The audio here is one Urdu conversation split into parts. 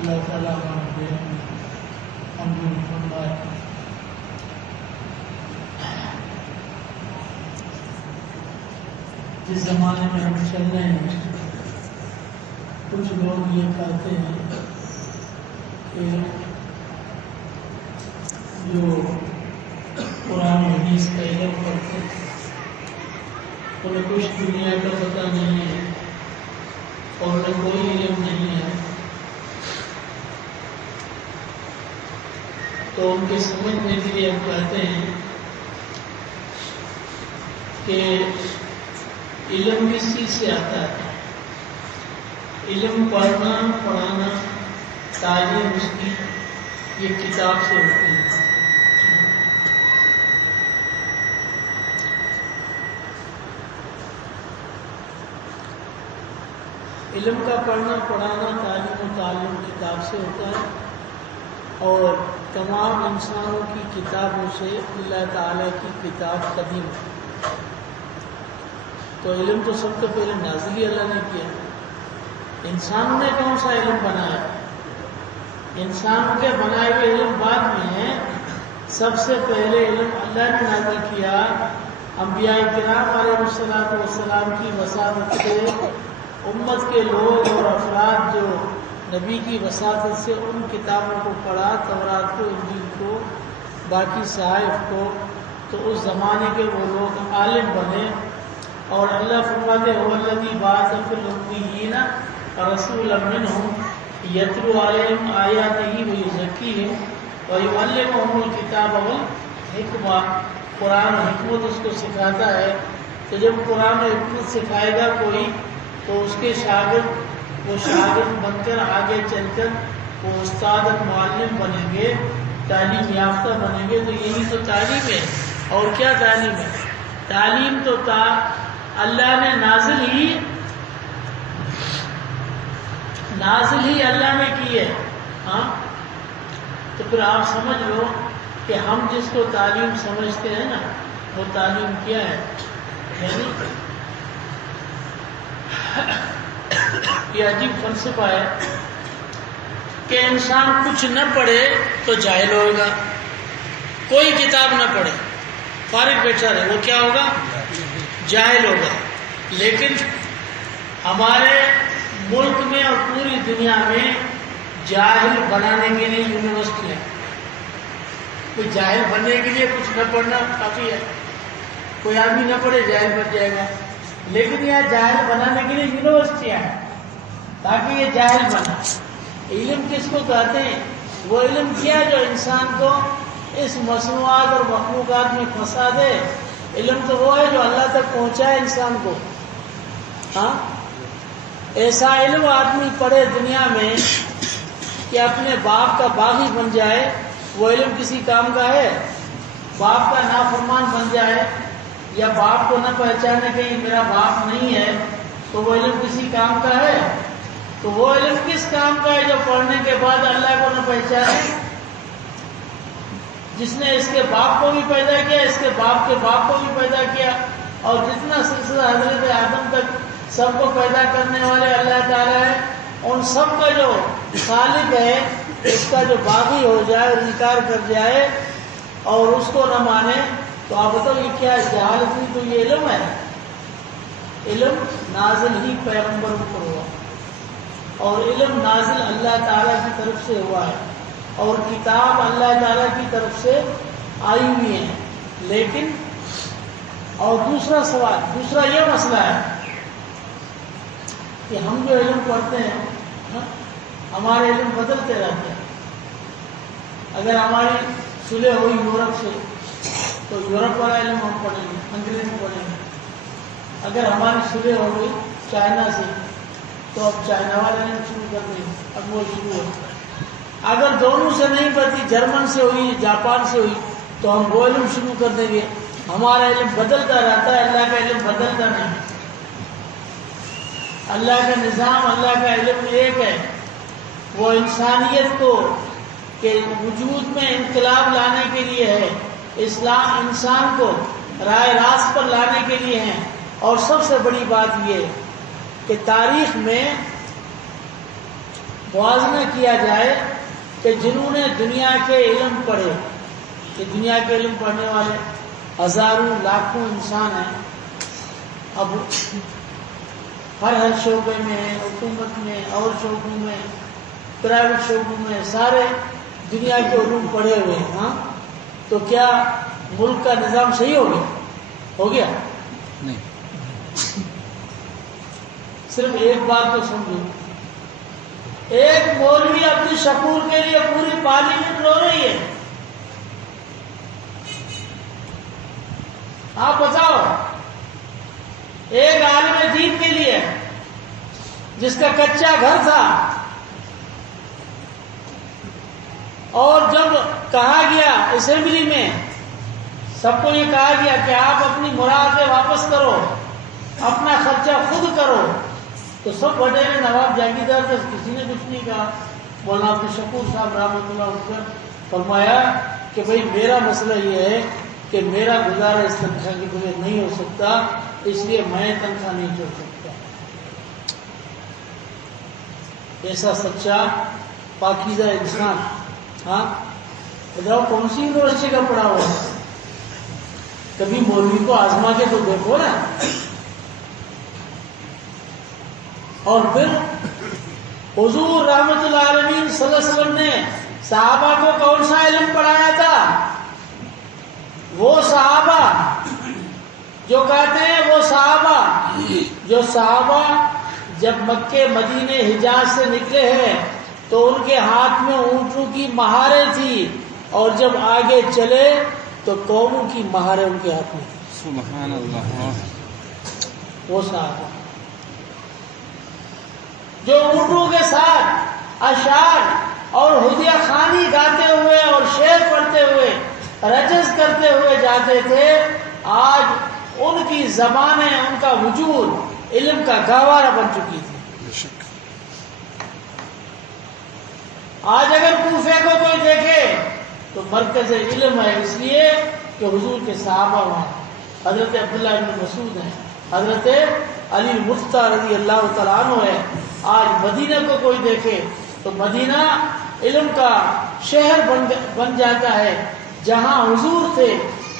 اللہ تعالیٰ ہمارے ہم فرمائے۔ جس زمانے میں ہم چل رہے ہیں کچھ لوگ یہ کہتے ہیں کہ جو قرآن حدیث کا علم کرتے انہیں کچھ دنیا کا پتہ نہیں ہے اور انہیں کوئی علم نہیں ہے، تو ان کے سمجھنے کے لیے ہم کہتے ہیں کہ علم کس چیز سے آتا ہے؟ علم پڑھنا پڑھانا تعلیم اس کی یہ کتاب سے ہوتی ہے۔ علم کا پڑھنا پڑھانا تعلیم و تعلم کتاب سے ہوتا ہے، اور تمام انسانوں کی کتابوں سے اللہ تعالیٰ کی کتاب قدیم ہے۔ تو علم تو سب سے پہلے نازل ہی اللہ نے کیا۔ انسانوں نے کون سا علم بنایا؟ انسانوں کے بنائے ہوئے علم بعد میں ہے، سب سے پہلے علم اللہ نے نازل کیا انبیاء کرام علیہ السلام کی وساطت سے۔ امت کے لوگ اور افراد جو نبی کی وساطت سے ان کتابوں کو پڑھا، تورات کو، انجیل کو، باقی صحائف کو، تو اس زمانے کے وہ لوگ عالم بنے۔ اور اللہ فرماتے هو الذی بعث فی الأمیین رسولا منہم یتلو علیہم آیاتہ ویزکیہم ویعلمہم الکتاب والحکمہ۔ قرآن حکمت اس کو سکھاتا ہے، تو جب قرآن حکمت سکھائے گا کوئی تو اس کے شاگرد وہ شاگرد بن کر آگے چل کر وہ استاد اور معلم بنیں گے، تعلیم یافتہ بنیں گے۔ تو یہی تو تعلیم ہے۔ اور کیا تعلیم ہے؟ تعلیم تو اللہ نے نازل ہی اللہ نے کی ہے۔ ہاں، تو پھر آپ سمجھ لو کہ ہم جس کو تعلیم سمجھتے ہیں نا، وہ تعلیم کیا ہے؟ یعنی یہ عجیب فلسفہ ہے کہ انسان کچھ نہ پڑھے تو جاہل ہوگا، کوئی کتاب نہ پڑھے فارغ بیٹھا رہے، وہ کیا ہوگا؟ جاہل ہوگا۔ لیکن ہمارے ملک میں اور پوری دنیا میں جاہل بنانے کے لیے یونیورسٹی ہے۔ کوئی جاہل بننے کے لیے کچھ نہ پڑھنا کافی ہے، کوئی آدمی نہ پڑھے جاہل بن جائے گا۔ لیکن یہاں جاہل بنانے کے لیے یونیورسٹیاں ہیں تاکہ یہ جاہل بنا۔ علم کس کو کہتے ہیں؟ وہ علم کیا جو انسان کو اس مصنوعات اور مخلوقات میں پھنسا دے۔ علم تو وہ ہے جو اللہ تک پہنچائے انسان کو۔ ہاں، ایسا علم آدمی پڑھے دنیا میں کہ اپنے باپ کا باغی بن جائے، وہ علم کسی کام کا ہے؟ باپ کا نافرمان بن جائے یا باپ کو نہ پہچانے کہ یہ میرا باپ نہیں ہے، تو وہ علم کسی کام کا ہے؟ تو وہ علم کس کام کا ہے جو پڑھنے کے بعد اللہ کو نہ پہچانے؟ جس نے اس کے باپ کو بھی پیدا کیا، اس کے باپ کو بھی پیدا کیا، اور جتنا سلسلہ حضرت آدم تک سب کو پیدا کرنے والے اللہ تعالیٰ ہے، ان سب کا جو خالق ہے، اس کا جو باغی ہو جائے اور انکار کر جائے اور اس کو نہ مانے، تو آپ بتاؤ یہ کیا جہالت ہوئی؟ تو یہ علم ہے۔ علم نازل ہی پیغمبروں پر ہوا، اور علم نازل اللہ تعالیٰ کی طرف سے ہوا ہے، اور کتاب اللہ تعالیٰ کی طرف سے آئی ہوئی ہے۔ لیکن اور دوسرا یہ مسئلہ ہے کہ ہم جو علم پڑھتے ہیں ہمارے علم بدلتے رہتے ہیں۔ اگر ہماری صلح ہوئی یورپ سے تو یورپ والا علم ہم پڑھیں گے، انگریزی پڑھیں گے۔ اگر ہماری صلح ہو گئی چائنا سے تو اب چائنا والا علم شروع کر دیں گے، اب وہ شروع ہوتا ہے۔ اگر دونوں سے نہیں پڑتی، جرمن سے ہوئی، جاپان سے ہوئی، تو ہم وہ علم شروع کر دیں گے۔ ہمارا علم بدلتا رہتا ہے، اللہ کا علم بدلتا نہیں۔ اللہ کا نظام، اللہ کا علم ایک ہے، وہ انسانیت کو کہ وجود میں انقلاب لانے کے لیے ہے، اسلام انسان کو راہ راست پر لانے کے لیے ہے۔ اور سب سے بڑی بات یہ کہ تاریخ میں موازنہ کیا جائے کہ جنہوں نے دنیا کے علم پڑھے، کہ دنیا کے علم پڑھنے والے ہزاروں لاکھوں انسان ہیں، اب ہر شعبے میں، حکومت میں اور شعبوں میں، پرائیویٹ شعبوں میں، سارے دنیا کے علوم پڑھے ہوئے ہیں، ہاں، تو کیا ملک کا نظام صحیح ہو گیا؟ نہیں۔ صرف ایک بات تو سمجھو، ایک مولوی عبد الشکور کے لیے پوری پارلیمنٹ رو رہی ہے، آپ بتاؤ، ایک عالم دین کے لیے جس کا کچا گھر تھا، اور جب کہا گیا اسمبلی میں، سب کو یہ کہا گیا کہ آپ اپنی مرادیں واپس کرو، اپنا خرچہ خود کرو، تو سب بڑے نواب جاگیردار تھے، کسی نے کچھ نہیں کہا۔ مولانا عبد الشکور صاحب رحمۃ اللہ علیہ فرمایا کہ بھئی میرا مسئلہ یہ ہے کہ میرا گزارا اس تنخواہ کے بغیر نہیں ہو سکتا، اس لیے میں تنخواہ نہیں چھوڑ سکتا۔ ایسا سچا پاکیزہ انسان، ہاں، بتاؤ کون سی یونیورسٹی کا پڑھا ہوا ہے؟ کبھی مولوی کو آزما کے تو دیکھو نا۔ اور پھر حضور رحمت اللہ علیہ صلی اللہ علیہ وسلم نے صحابہ کو کون سا علم پڑھایا تھا؟ وہ صحابہ جو کہتے ہیں، وہ صحابہ جب مکے مدینے حجاز سے نکلے ہیں تو ان کے ہاتھ میں اونٹوں کی مہاریں تھی، اور جب آگے چلے تو قوموں کی مہاریں ان کے ہاتھ میں تھی۔ سبحان اللہ۔ وہ صحابہ جو اونٹوں کے ساتھ اشعار اور ہدیہ خوانی گاتے ہوئے اور شعر پڑھتے ہوئے رجز کرتے ہوئے جاتے تھے، آج ان کی زبانیں، ان کا وجود علم کا گہوارہ بن چکی تھی۔ آج اگر کوفے کو کوئی دیکھے تو مرکز علم ہے، اس لیے کہ حضور کے صحابہ وہاں، حضرت عبداللہ بن مسعود ہیں، حضرت علی مفتہ رضی اللہ تعالیٰ عنہ ہے۔ آج مدینہ کو کوئی دیکھے تو مدینہ علم کا شہر بن جاتا ہے، جہاں حضور تھے،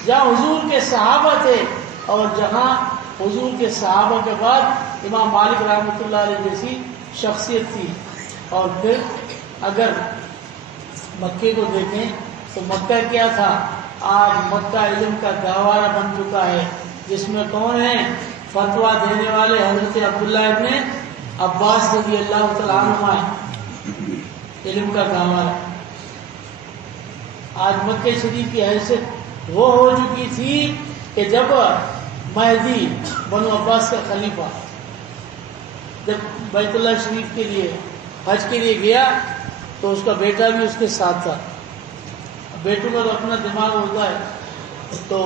جہاں حضور کے صحابہ تھے، اور جہاں حضور کے صحابہ کے بعد امام مالک رحمۃ اللہ علیہ جیسی شخصیت تھی۔ اور پھر اگر مکے کو دیکھیں تو مکہ کیا تھا؟ آج مکہ علم کا گہوارہ بن چکا ہے، جس میں کون ہیں؟ فتویٰ دینے والے حضرت عبداللہ ابن عباس رضی اللہ تعالیٰ عنہ ہے، علم کا گہوارہ۔ آج مکہ شریف کی حیثیت وہ ہو چکی تھی کہ جب مہدی بنو عباس کا خلیفہ جب بیت اللہ شریف کے لیے حج کے لیے گیا تو اس کا بیٹا بھی اس کے ساتھ تھا۔ بیٹوں کا تو اپنا دماغ ہوتا ہے، تو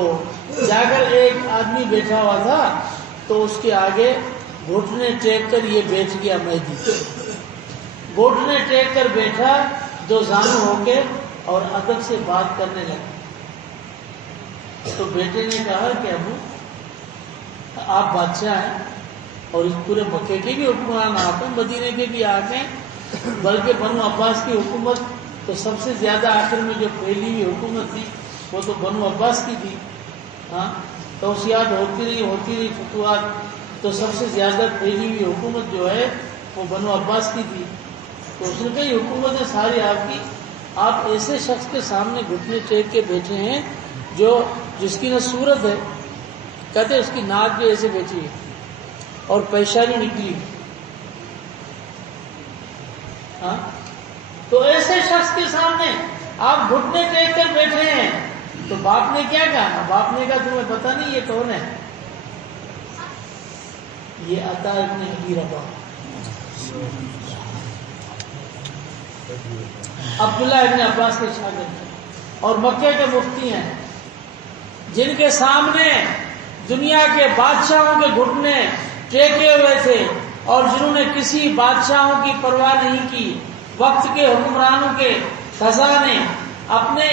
جا کر ایک آدمی بیٹھا ہوا تھا تو اس کے آگے گھٹنے ٹیک کر یہ بیٹھ گیا مہدی، گھٹنے ٹیک کر بیٹھا، دو زانو ہو کے، اور ادب سے بات کرنے لگا۔ تو بیٹے نے کہا کہ ابو آپ بادشاہ ہیں اور اس پورے مکے کے بھی حکمران آپ ہیں، مدینے کے بھی آپ ہیں، بلکہ بنو عباس کی حکومت تو سب سے زیادہ آخر میں جو پھیلی ہوئی حکومت تھی وہ تو بنو عباس کی تھی، ہاں، توسیعات ہوتی رہی فتوحات، تو سب سے زیادہ پھیلی ہوئی حکومت جو ہے وہ بنو عباس کی تھی۔ تو اس نے کہا یہ حکومتیں ساری آپ کی، آپ ایسے شخص کے سامنے گھٹنے ٹیک کے بیٹھے ہیں جس کی نہ صورت ہے، کہتے اس کی ناک بھی ایسے بیٹھی ہے اور پیشانی نکلی، ہاں، تو ایسے شخص کے سامنے آپ گھٹنے ٹیک کر بیٹھے ہیں۔ تو باپ نے کیا کہا؟ باپ نے کہا تمہیں پتہ نہیں یہ کون ہے؟ یہ عطا ابن ابی رباح، عبداللہ ابن عباس کے شاگرد اور مکے کے مفتی ہیں، جن کے سامنے دنیا کے بادشاہوں کے گھٹنے ٹیکے ہوئے تھے، اور جنہوں نے کسی بادشاہوں کی پرواہ نہیں کی، وقت کے حکمرانوں کے خزانے اپنے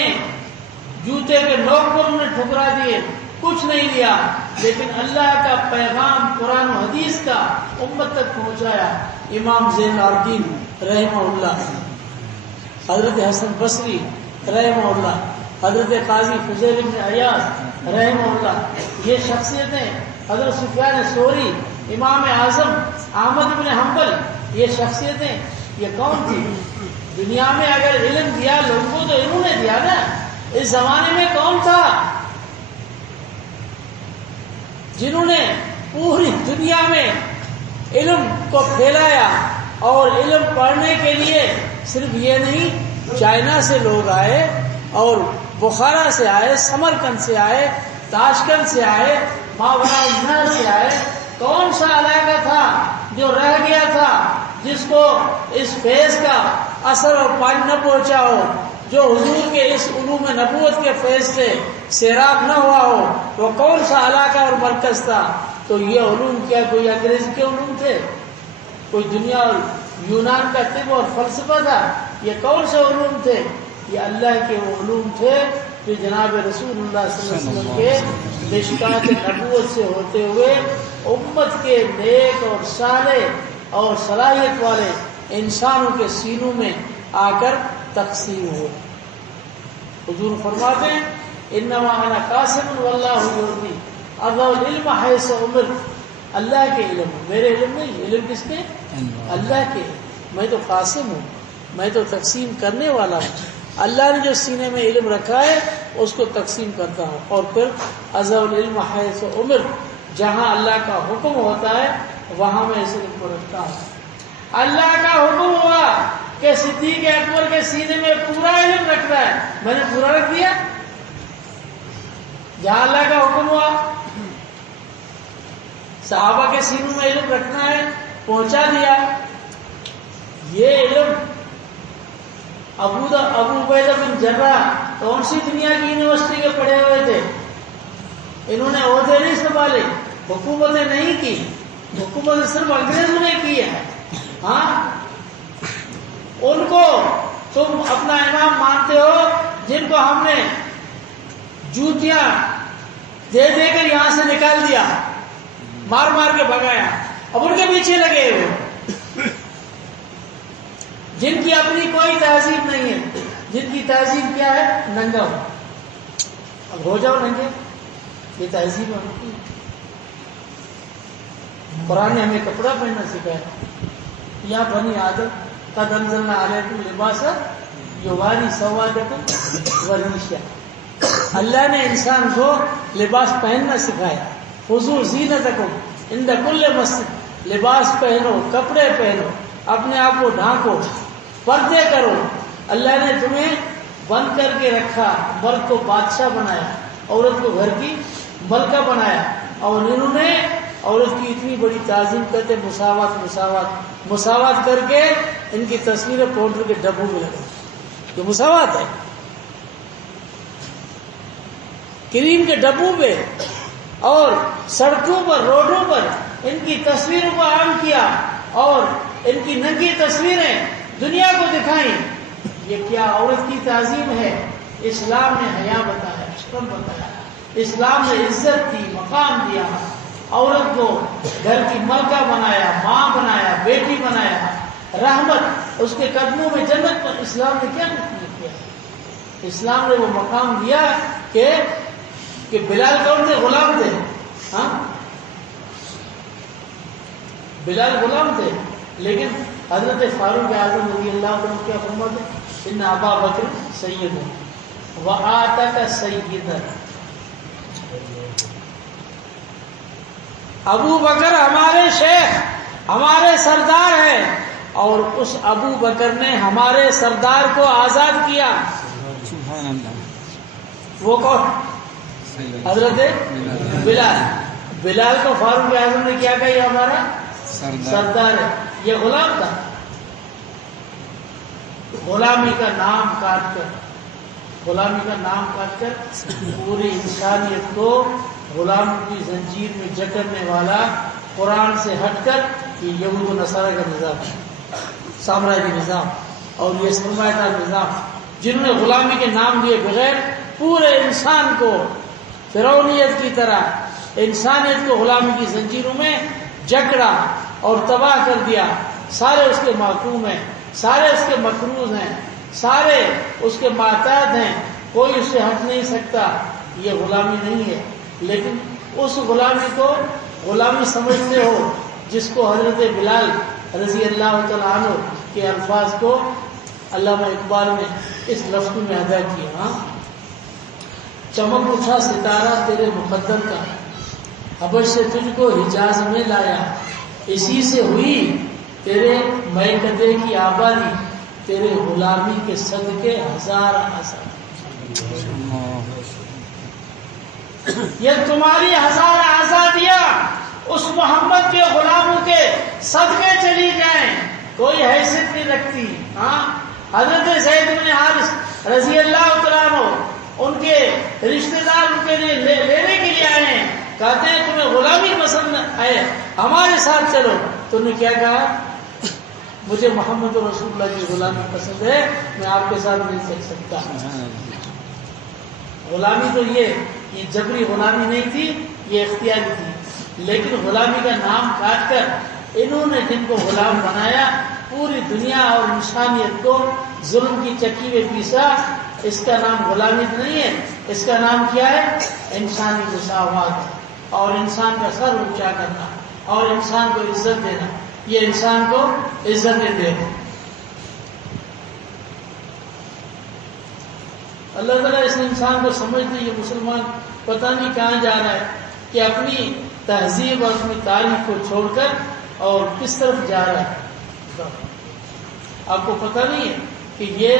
جوتے کے نوک پر انہوں نے ٹھکرا دیے، کچھ نہیں لیا، لیکن اللہ کا پیغام قرآن و حدیث کا امت تک پہنچایا۔ امام زین العابدین رحمہ اللہ، حضرت حسن بصری رحمہ اللہ، حضرت قاضی فضیل بن عیاض رحمہ اللہ، یہ شخصیتیں، حضرت سفیان ثوری، امام اعظم احمد بن حنبل، یہ شخصیتیں، یہ کون تھی؟ دنیا میں اگر علم دیا لوگوں کو تو انہوں نے دیا نا. اس زمانے میں کون تھا جنہوں نے پوری دنیا میں علم کو پھیلایا؟ اور علم پڑھنے کے لیے صرف یہ نہیں، چائنا سے لوگ آئے اور بخارا سے آئے، سمرقند سے آئے، تاشکند سے آئے، ماورا سے آئے. کون سا علاقہ تھا جو رہ گیا تھا جس کو اس فیض کا اثر اور پانی نہ پہنچا ہو، جو حضور کے اس علوم نبوت کے فیض سے سیراب نہ ہوا ہو؟ وہ کون سا علاقہ اور مرکز تھا؟ تو یہ علوم کیا کوئی انگریز کے علوم تھے؟ کوئی دنیا اور یونان کا طب اور فلسفہ تھا؟ یہ کون سے علوم تھے؟ یہ اللہ کے وہ علوم تھے جو جناب رسول اللہ صلی اللہ علیہ وسلم کے مشکات نبوت سے ہوتے ہوئے امت کے نیک اور صالح اور صلاحیت والے انسانوں کے سینوں میں آ کر تقسیم ہوئے. حضور فرماتے ہیں انما انا قاسم واللہ یعطی اضع العلم حیث امرت. اللہ کے علم، میرے علم نہیں. علم کس کے؟ اللہ کے. میں تو قاسم ہوں، میں تو تقسیم کرنے والا ہوں. اللہ نے جو سینے میں علم رکھا ہے اس کو تقسیم کرتا ہوں. اور پھر اضع العلم حیث امرت، جہاں اللہ کا حکم ہوتا ہے وہاں میں اس علم کو رکھتا ہوں. اللہ کا حکم ہوا کہ صدیق اکبر کے سینے میں پورا علم رکھنا ہے، میں نے پورا رکھ دیا. جہاں اللہ کا حکم ہوا صحابہ کے سینوں میں علم رکھنا ہے، پہنچا دیا. یہ علم ابو عبیدہ بن جراح کون سی دنیا کی یونیورسٹی کے پڑھے ہوئے تھے؟ انہوں نے عہدے نہیں سنبھالے، حکومتیں نہیں کی، حکومت صرف انگریزوں نے کی ہے. ہاں، ان کو تم اپنا امام مانتے ہو جن کو ہم نے جوتیاں دے دے کر یہاں سے نکال دیا، مار مار کے بھگایا، اب ان کے پیچھے لگے ہوئے، جن کی اپنی کوئی تہذیب نہیں ہے، جن کی تہذیب کیا ہے؟ ننگا ہو. اب ہو جاؤ ننگے، یہ تہذیب ہے. قرآن نے ہمیں کپڑا پہننا سکھایا. یا بنی آدم قد انزلنا علیکم لباسا یواری سوادکم وریشا. اللہ نے انسان کو لباس پہننا سکھایا. خذوا زینتکم عند کل مسجد. لباس پہنو، کپڑے پہنو، اپنے آپ کو ڈھانکو، پردے کرو. اللہ نے تمہیں بند کر کے رکھا، مرد کو بادشاہ بنایا، عورت کو گھر کی ملکہ بنایا. اور انہوں نے عورت کی اتنی بڑی تعظیم کرتے، مساوات مساوات مساوات کر کے ان کی تصویریں پاؤڈر کے ڈبوں میں لگا. یہ مساوات ہے. کریم کے ڈبوں پہ اور سڑکوں پر، روڈوں پر ان کی تصویروں کو عام کیا اور ان کی ننگی تصویریں دنیا کو دکھائیں. یہ کیا عورت کی تعظیم ہے؟ اسلام نے حیا بتایا، شرم بتایا، اسلام نے عزت دی، مقام دیا. عورت کو گھر کی ملکہ بنایا، ماں بنایا، بیٹی بنایا، رحمت، اس کے قدموں میں جنت. پر اسلام نے کیا نہیں کیا؟ اسلام نے وہ مقام دیا کہ بلال کون تھے؟ غلام تھے. ہاں، بلال غلام تھے، لیکن حضرت فاروق اعظم رضی اللہ عنہ کیا فرماتے ہیں؟ ان ابا بکر سید وآتاک سیدا. ابو بکر ہمارے شیخ، ہمارے سردار ہیں، اور اس ابو بکر نے ہمارے سردار کو آزاد کیا. وہ کون؟ حضرت بلال. بلال کو فاروق اعظم نے کیا کہا؟ یہ ہمارا سردار ہے. یہ غلام تھا. غلامی کا نام کاٹ کر پوری انسانیت کو غلام کی زنجیر میں جکڑنے والا قرآن سے ہٹ کر یہ یہود و نصارہ کا نظام ہے، سامراجی نظام اور یہ سرمایہ دار نظام، جنہوں نے غلامی کے نام دیے بغیر پورے انسان کو فرعونیت کی طرح انسانیت کو غلامی کی زنجیروں میں جکڑا اور تباہ کر دیا. سارے اس کے محکوم ہیں. سارے اس کے مقروض ہیں، سارے اس کے محتاج ہیں، کوئی اس سے ہٹ نہیں سکتا، یہ غلامی نہیں ہے۔ لیکن اس غلامی کو غلامی سمجھتے ہو جس کو حضرت بلال رضی اللہ تعالیٰ عنہ کے الفاظ کو علامہ اقبال نے اس لفظ میں ادا کیا۔ ہاں، چمک اٹھا ستارہ تیرے مقدر کا، حبش سے تجھ کو حجاز میں لایا، اسی سے ہوئی تیرے میکدے کی آبادی، تیرے غلامی کے صدقے ہزار آزاد۔ یہ تمہاری ہزار آزادیاں اس محمد کے غلاموں کے صدقے چلی جائیں، کوئی حیثیت نہیں رکھتی۔ ہاں، حضرت زید بن حارث رضی اللہ تعالیٰ عنہ ان کے رشتہ دار ان کے لیے لینے کے لیے آئے ہیں، کہتے ہیں تمہیں غلامی پسند ہے، ہمارے ساتھ چلو۔ تو انہوں نے کیا کہا؟ مجھے محمد رسول اللہ کی غلامی پسند ہے، میں آپ کے ساتھ نہیں چل سکتا۔ غلامی تو یہ جبری غلامی نہیں تھی، یہ اختیاری تھی، لیکن غلامی کا نام کاٹ کر انہوں نے جن کو غلام بنایا، پوری دنیا اور انسانیت کو ظلم کی چکی میں پیسا۔ اس کا نام غلامی نہیں ہے، اس کا نام کیا ہے؟ انسانی مساوات، اور انسان کا سر اونچا کرنا، اور انسان کو عزت دینا۔ یہ انسان کو عزت دے۔ اللہ تعالیٰ اس انسان کو سمجھتے، یہ مسلمان پتہ نہیں کہاں جا رہا ہے، کہ اپنی تہذیب اور اپنی تاریخ کو چھوڑ کر اور کس طرف جا رہا ہے۔ آپ کو پتہ نہیں ہے کہ یہ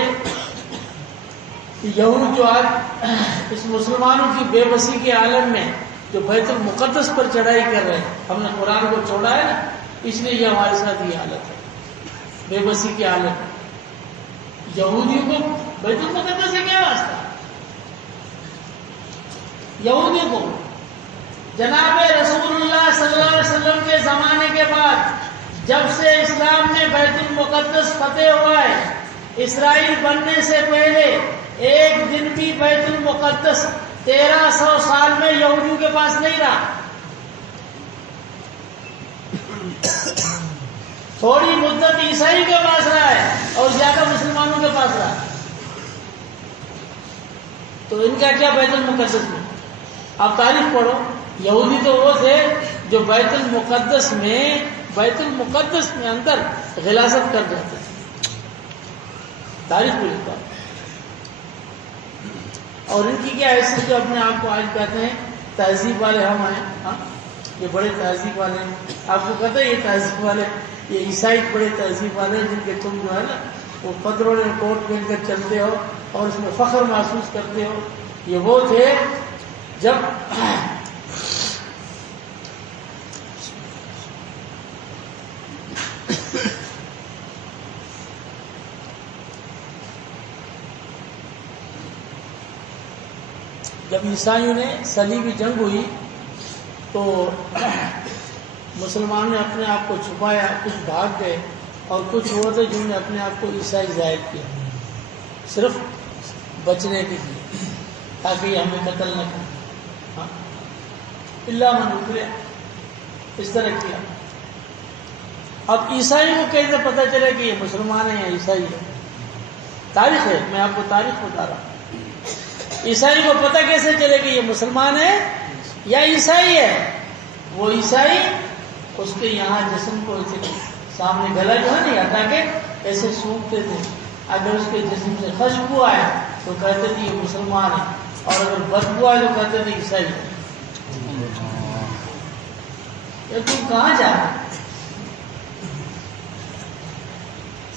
یہود جو آج اس مسلمانوں کی بے بسی کے عالم میں جو بیت المقدس پر چڑھائی کر رہے ہیں، ہم نے قرآن کو چھوڑا ہے نا، اس لیے یہ ہمارے ساتھ یہ حالت ہے، بے بسی کے عالم میں۔ یہودیوں کو بیت المقدس سے کیا واسطہ؟ یہودیوں کو جناب رسول اللہ صلی اللہ علیہ وسلم کے زمانے کے بعد جب سے اسلام میں بیت المقدس فتح ہوا ہے، اسرائیل بننے سے پہلے ایک دن بھی بیت المقدس 1300 سال میں یہودیوں کے پاس نہیں رہا۔ تھوڑی مدت عیسائی کے پاس رہا ہے اور زیادہ مسلمانوں کے پاس رہا۔ تو ان کا کیا بیت المقدس میں؟ آپ تاریخ پڑھو، یہودی تو وہ تھے جو بیت المقدس میں اندر غلاظت کر جاتے تھے، تاریخ کو لکھا۔ اور ان کی کیا حیثیت، جو اپنے آپ کو آج کہتے ہیں تہذیب والے ہم ہیں، ہاں یہ بڑے تہذیب والے ہیں۔ آپ کو پتہ ہے یہ تہذیب والے، یہ عیسائی بڑے تہذیب والے ہیں، جن کے تم جو ہے نا وہ پتروں نے کوٹ پہن کر چلتے ہو اور اس میں فخر محسوس کرتے ہو۔ یہ وہ تھے جب عیسائیوں نے صلیبی جنگ ہوئی تو مسلمان نے اپنے آپ کو چھپایا، کچھ بھاگ گئے، اور کچھ وہ تھے جنہوں نے اپنے آپ کو عیسائی ظاہر کیا، صرف بچنے کے لیے، تاکہ یہ ہمیں قتل نہ کرے۔ ہاں، اللہ من اکرہ، اس طرح کیا۔ اب عیسائیوں کو کیسے پتہ چلے کہ یہ مسلمان ہیں یا عیسائی ہے؟ تاریخ ہے، میں آپ کو تاریخ بتا رہا ہوں۔ عیسائی کو پتہ کیسے چلے کہ یہ مسلمان ہے یا عیسائی ہے؟ وہ عیسائی اس کے یہاں جسم کو سامنے گلا جو ہے نا ہٹا کے ایسے سونپتے تھے، اگر اس کے جسم سے خوشبو آئے تو کہتے تھے یہ مسلمان ہے، اور اگر بدبو آئے تو کہتے تھے عیسائی ہے۔ تم کہاں جا رہے؟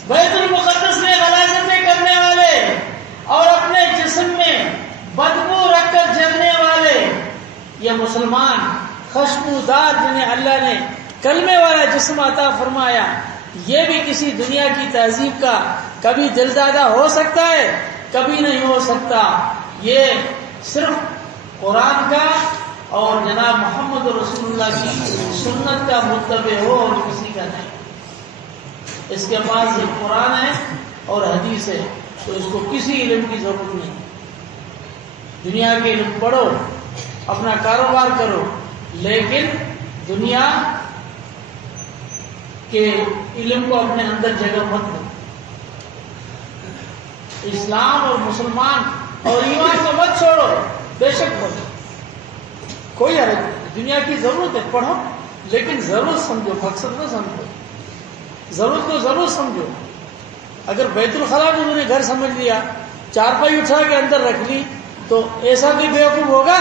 بیت المقدس میں غلاظتیں کرنے والے اور اپنے جسم میں بدبو رکھ کر جلنے والے، یہ مسلمان خوشبودار جنہیں اللہ نے کلمے والا جسم عطا فرمایا، یہ بھی کسی دنیا کی تہذیب کا کبھی دلدادہ ہو سکتا ہے؟ کبھی نہیں ہو سکتا۔ یہ صرف قرآن کا اور جناب محمد رسول اللہ کی سنت کا متبع ہو اور کسی کا نہیں۔ اس کے پاس یہ قرآن ہے اور حدیث ہے تو اس کو کسی علم کی ضرورت نہیں۔ دنیا کے علم پڑھو، اپنا کاروبار کرو، لیکن دنیا کے علم کو اپنے اندر جگہ مت دو۔ اسلام اور مسلمان اور ایمان کو مت چھوڑو، بے شک پڑھو، کوئی حرج نہیں، دنیا کی ضرورت ہے پڑھو، لیکن ضرورت سمجھو، مقصد نہ سمجھو، ضرورت کو ضرور سمجھو۔ اگر بیت الخلاء کو تم نے گھر سمجھ لیا، چارپائی اٹھا کے اندر رکھ لی، تو ایسا کوئی بیوقوف ہوگا؟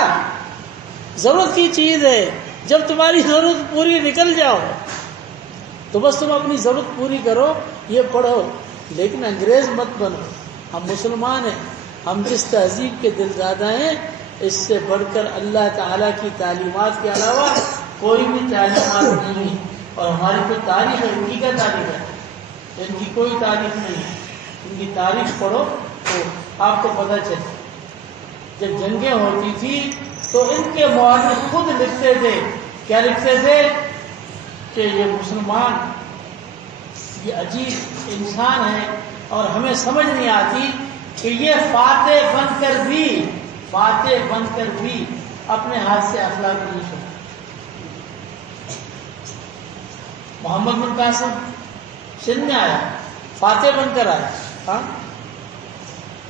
ضرورت کی چیز ہے، جب تمہاری ضرورت پوری نکل جاؤ تو بس تم اپنی ضرورت پوری کرو، یہ پڑھو، لیکن انگریز مت بنو۔ ہم مسلمان ہیں، ہم جس تہذیب کے دلدادہ ہیں، اس سے بڑھ کر اللہ تعالیٰ کی تعلیمات کے علاوہ کوئی بھی تعلیمات نہیں، اور ہماری جو تاریخ ہے ان کی کیا تاریخ ہے؟ ان کی کوئی تاریخ نہیں ہے۔ ان کی تاریخ پڑھو تو آپ کو پتہ چلے، جب جنگیں ہوتی تھی تو ان کے مورخ خود لکھتے تھے، کیا لکھتے تھے؟ کہ یہ مسلمان یہ عجیب انسان ہے اور ہمیں سمجھ نہیں آتی کہ یہ فاتح بن کر بھی اپنے ہاتھ سے اخلاق نہیں چھوڑتے۔ محمد بن قاسم سندھ میں آیا، فاتح بن کر آیا، ہاں،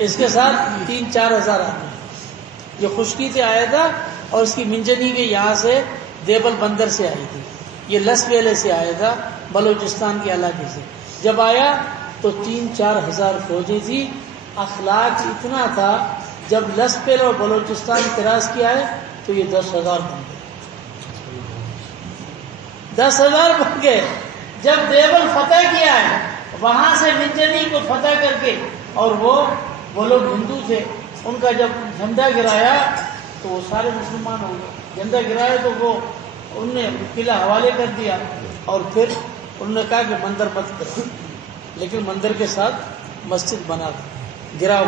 اس کے ساتھ 3-4 ہزار آدمی، یہ خشکی سے آیا تھا اور اس کی منجنی کے یہاں سے دیبل بندر سے آئی تھی، یہ لس ویلے سے آیا تھا، بلوچستان کے علاقے سے۔ جب آیا تو 3-4 ہزار فوجی تھی، اخلاق اتنا تھا، جب لس پیل اور بلوچستان کراس کیا ہے تو یہ 10,000 بن گئے، 10,000 بن گئے۔ جب دیوبند فتح کیا ہے، وہاں سے منجنی کو فتح کر کے، اور وہ لوگ ہندو تھے، ان کا جب جھنڈا گرایا تو وہ سارے مسلمان ہو گئے۔ جھنڈا گرایا تو وہ ان نے قلعہ حوالے کر دیا، اور پھر انہوں نے کہا کہ مندر مت کرو، لیکن مندر کے ساتھ مسجد بنا دو، گراؤ۔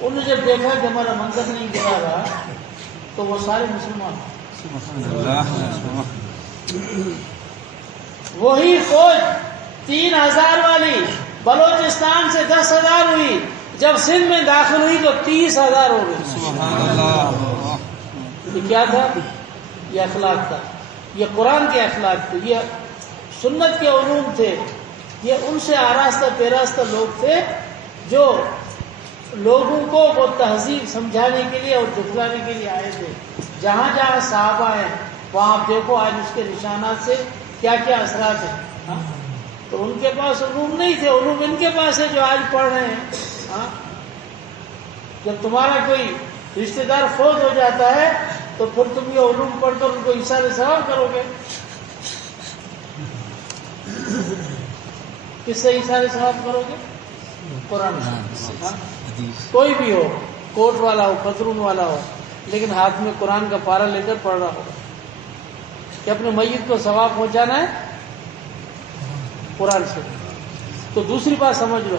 انہوں نے جب دیکھا کہ ہمارا مندر نہیں گرا رہا تو وہ سارے مسلمان، وہی فوج 3,000 والی بلوچستان سے 10,000 ہوئی، جب سندھ میں داخل ہوئی تو 30,000 ہو گئی۔ یہ کیا تھا؟ یہ اخلاق تھا، یہ قرآن کے اخلاق تھے، یہ سنت کے علوم تھے، یہ ان سے آراستہ پیراستہ لوگ تھے جو لوگوں کو وہ تہذیب سمجھانے کے لیے اور دکھلانے کے لیے آئے تھے۔ جہاں جہاں صحابہ ہیں وہاں آپ دیکھو آج اس کے نشانات سے کیا کیا اثرات ہیں، ہاں؟ تو ان کے پاس علوم نہیں تھے، علوم ان کے پاس ہے جو آج پڑھ رہے ہیں، ہاں؟ جب تمہارا کوئی رشتہ دار فوت ہو جاتا ہے تو پھر تم یہ علوم پڑھ کر ان کو ایثار ثواب کرو گے، کس سے ایثار ثواب کرو گے؟ قرآن سے، ہاں؟ کوئی بھی ہو، کوٹ والا ہو، پترون والا ہو، لیکن ہاتھ میں قرآن کا پارہ لے کر پڑھ رہا ہوگا کہ اپنے میت کو ثواب پہنچانا ہے قرآن سے۔ تو دوسری بات سمجھ لو،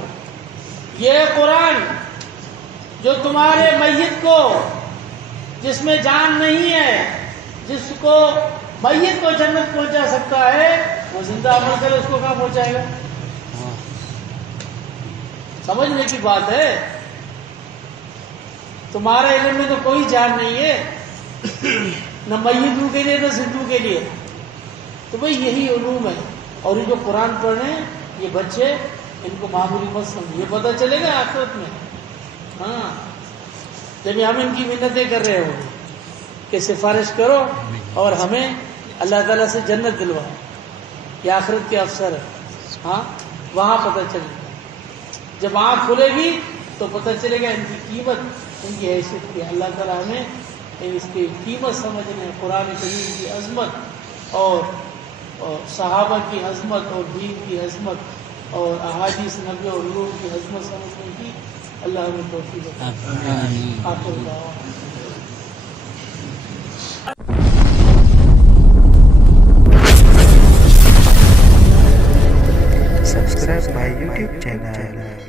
یہ قرآن جو تمہارے میت کو، جس میں جان نہیں ہے، جس کو میت کو جنت پہنچا سکتا ہے، وہ زندہ عمل کرے اس کو کہاں پہنچائے گا؟ سمجھنے کی بات ہے۔ تمہارے علم میں تو کوئی جان نہیں ہے، نہ میتوں کے لیے نہ زندوں کے لیے، تو بھئی یہی علوم ہے۔ اور یہ جو قرآن پڑھ رہے ہیں یہ بچے، ان کو معمولی مت سمجھو، یہ پتہ چلے گا آخرت میں، ہاں، جب ہم ان کی منتیں کر رہے ہوں کہ سفارش کرو اور ہمیں اللہ تعالیٰ سے جنت دلواؤ، یہ آخرت کے افسر ہے، ہاں، وہاں پتہ چلے گا۔ جب آنکھ کھلے گی تو پتہ چلے گا ان کی قیمت، ان کی حیثیت کی۔ اللہ تعالیٰ ہمیں اس کی قیمت سمجھنے، قرآن کریم کی عظمت اور صحابہ کی عظمت اور دین کی عظمت اور احادیث نبی اور علوم کی عظمت سمجھنے کی اللہ ہمیں توفیق عطا فرمائے۔ آخر دعوانا subscribe my YouTube channel.